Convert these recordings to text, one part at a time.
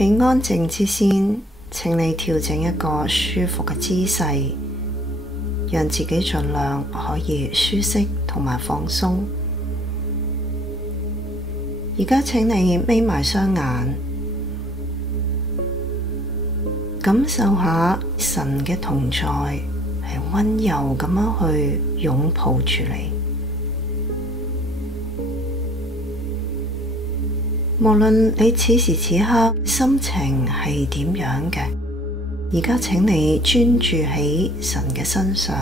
喺安靜之先，請你調整一個舒服嘅姿勢，讓自己盡量可以舒適同埋放鬆。而家請你眯埋雙眼，感受下神嘅同在，係溫柔咁樣去擁抱住你。無論你此時此刻心情係點樣嘅，而家請你專注喺神嘅身上，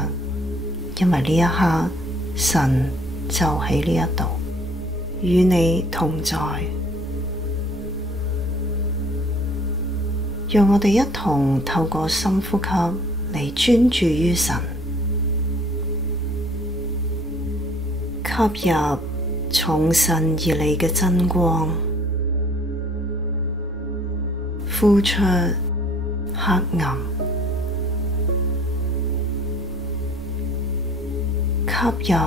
因為呢一刻神就喺呢一度，與你同在。讓我哋一同透過深呼吸嚟專注於神，吸入從神而嚟嘅真光，呼出黑暗，吸入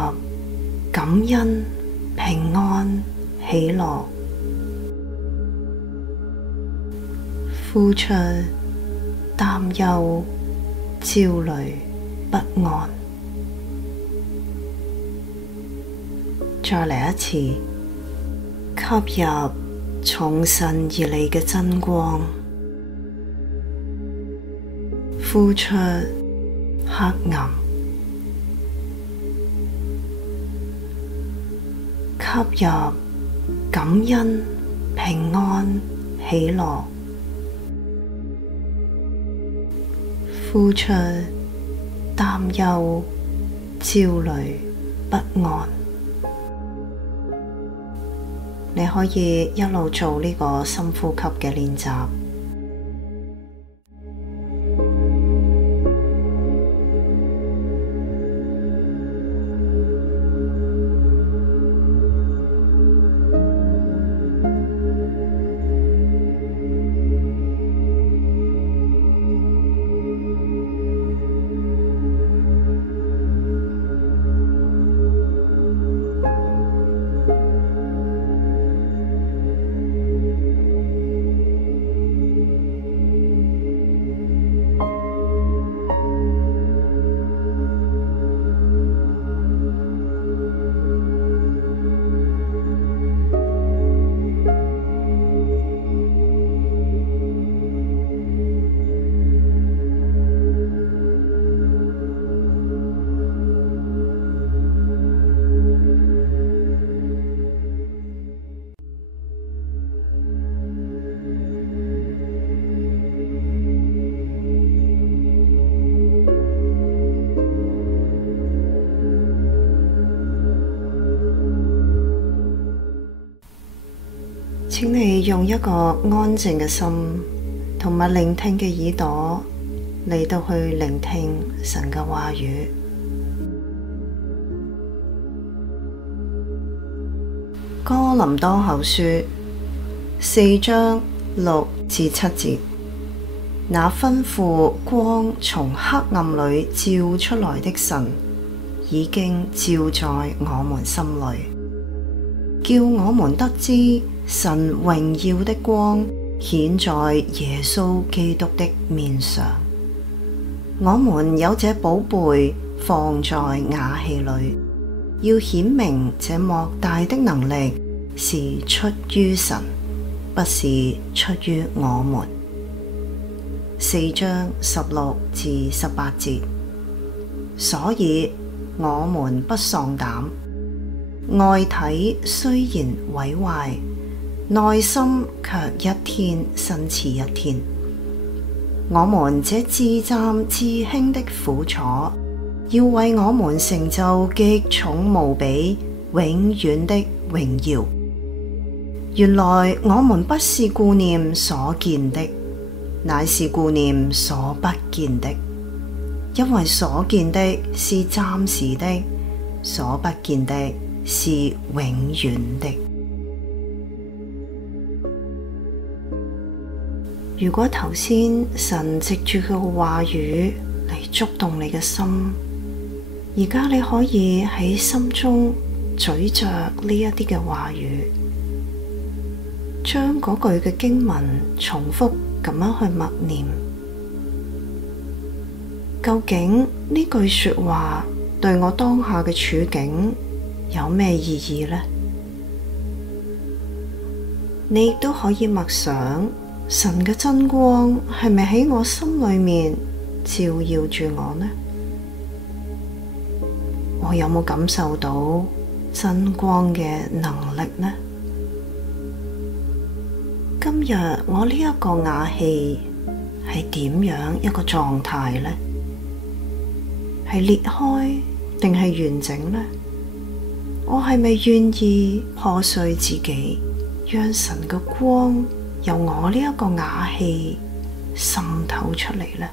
感恩、平安、喜樂，呼出擔憂、焦慮、不安。再嚟一次，吸入從神而嚟嘅真光，呼出黑暗，吸入感恩、平安、喜樂，呼出擔憂、焦慮、不安。你可以一路做呢個深呼吸嘅練習。請你用一個安靜嘅心同埋聆聽嘅耳朵嚟到去聆聽神嘅話語。哥林多後書4章6至7節，那吩咐光從黑暗裏照出來的神，已經照在我們心裏，叫我們得知神榮耀的光顯在耶穌基督的面上。我們有這寶貝放在瓦器裏，要顯明這莫大的能力是出於神，不是出於我們。4章16至18節，所以我們不喪膽，外體雖然毀壞，內心卻一天新似一天。我們這至暫至輕的苦楚，要為我們成就極重無比、永遠的榮耀。原來我們不是顧念所見的，乃是顧念所不見的，因為所見的是暫時的，所不見的是永遠的。如果頭先神藉住佢嘅話語嚟觸動你嘅心，而家你可以喺心中咀嚼呢一啲嘅話語，將嗰句嘅經文重複咁樣去默念。究竟呢句說話對我當下嘅處境有咩意義呢？你亦都可以默想，神嘅真光係咪喺我心裏面照耀住我呢？我有冇感受到真光嘅能力呢？今日我呢一個瓦器係點樣一個狀態呢？係裂開定係完整呢？我係咪願意破碎自己，讓神嘅光由我呢一個瓦器滲透出嚟呢？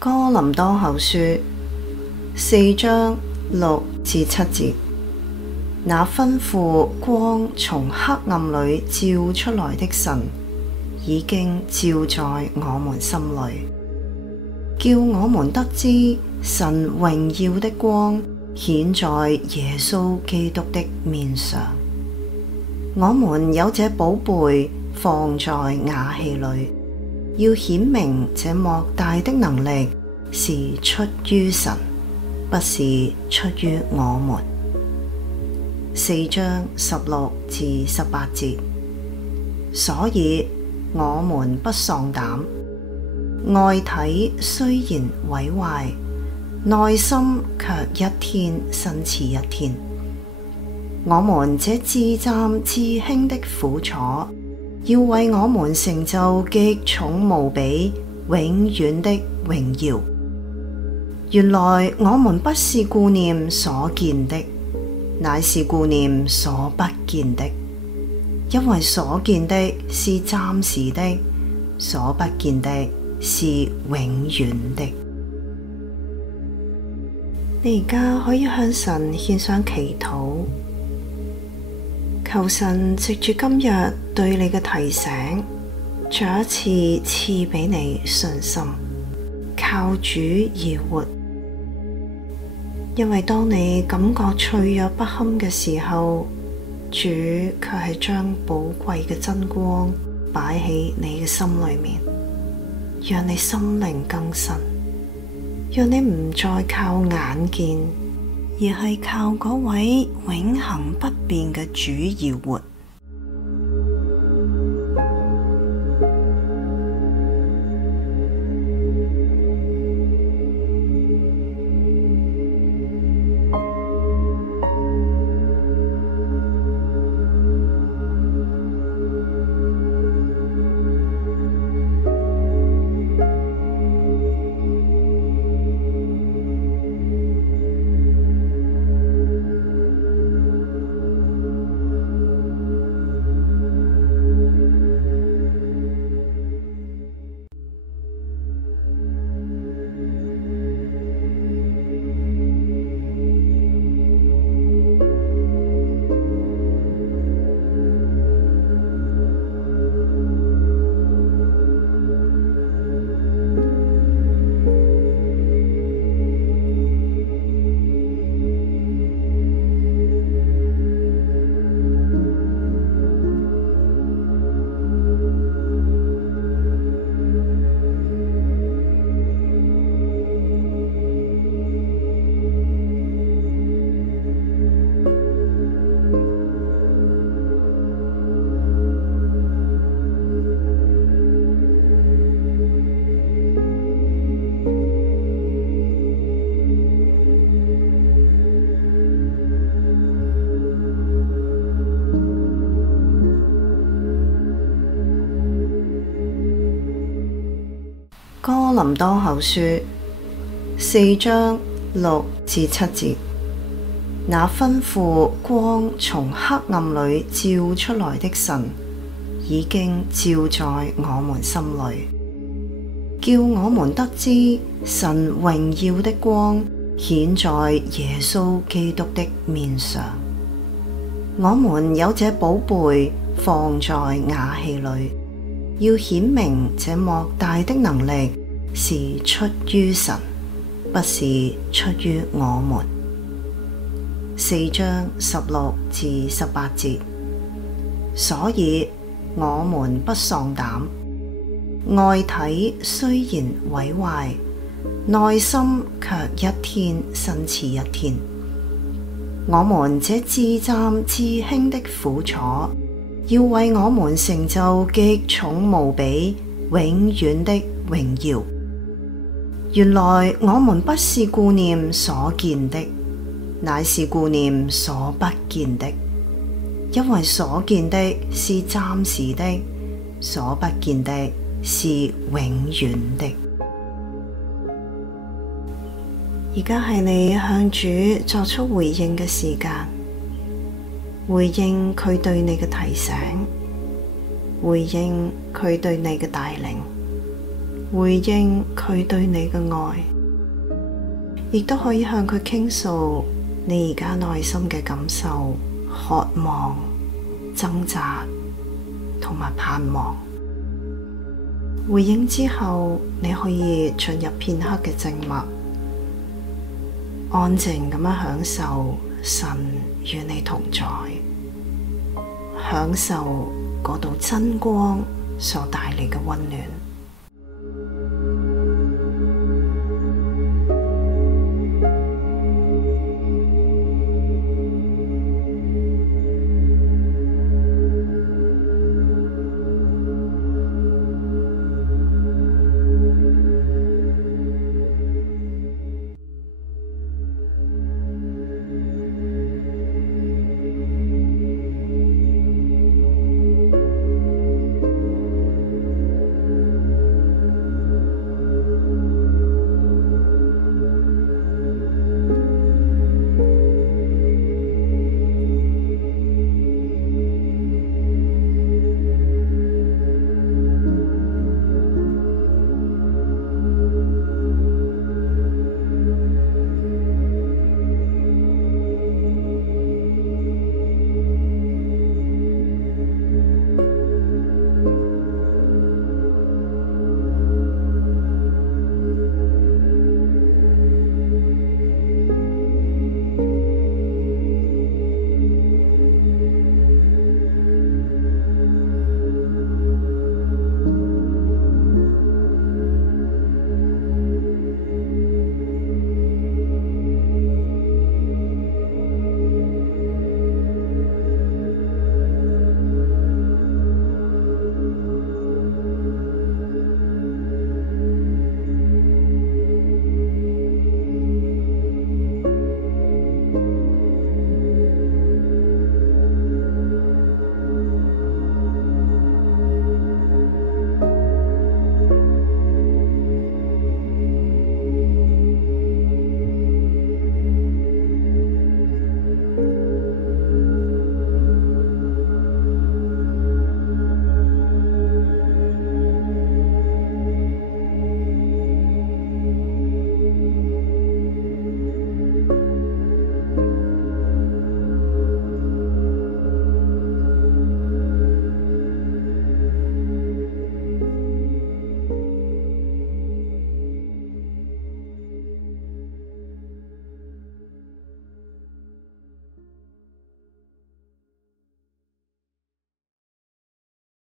哥林多後書4章6至7節，那吩咐光從黑暗裏照出來的神，已經照在我們心裏，叫我們得知神榮耀的光顯在耶穌基督的面上。我們有這寶貝放在瓦器裏，要顯明這莫大的能力是出於神，不是出於我們。4章16至18節，所以我們不喪膽，外體雖然毀壞，內心卻一天新似一天。我們這至暫至輕的苦楚，要為我們成就極重無比、永遠的榮耀。原來我們不是顧念所見的，乃是顧念所不見的，因為所見的是暫時的，所不見的是永遠的。你而家可以向神獻上祈禱，求神藉住今日對你嘅提醒，再一次賜俾你信心，靠主而活。因為當你感覺脆弱不堪嘅時候，主卻係將寶貴嘅真光擺喺你嘅心裏面，讓你心靈更新，讓你唔再靠眼見，而係靠嗰位永恆不變嘅主而活。林多後書4章6至7節，那吩咐光從黑暗裏照出來的神，已經照在我們心裏，叫我們得知神榮耀的光顯在耶穌基督的面上。我們有這寶貝放在瓦器裏，要顯明這莫大的能力是出於神，不是出於我們。4章16至18節，所以我們不喪膽，外體雖然毀壞，內心卻一天新似一天。我們這至暫至輕的苦楚，要為我們成就極重無比、永遠的榮耀。原來我們不是顧念所見的，乃是顧念所不見的，因為所見的是暫時的，所不見的是永遠的。而家係你向主作出回應嘅時間，回應佢對你嘅提醒，回應佢對你嘅帶領，回應佢對你嘅愛，亦都可以向佢傾訴你而家內心嘅感受、渴望、掙扎同埋盼望。回應之後，你可以進入片刻嘅靜默，安靜咁樣享受神與你同在，享受嗰道真光所帶嚟嘅溫暖。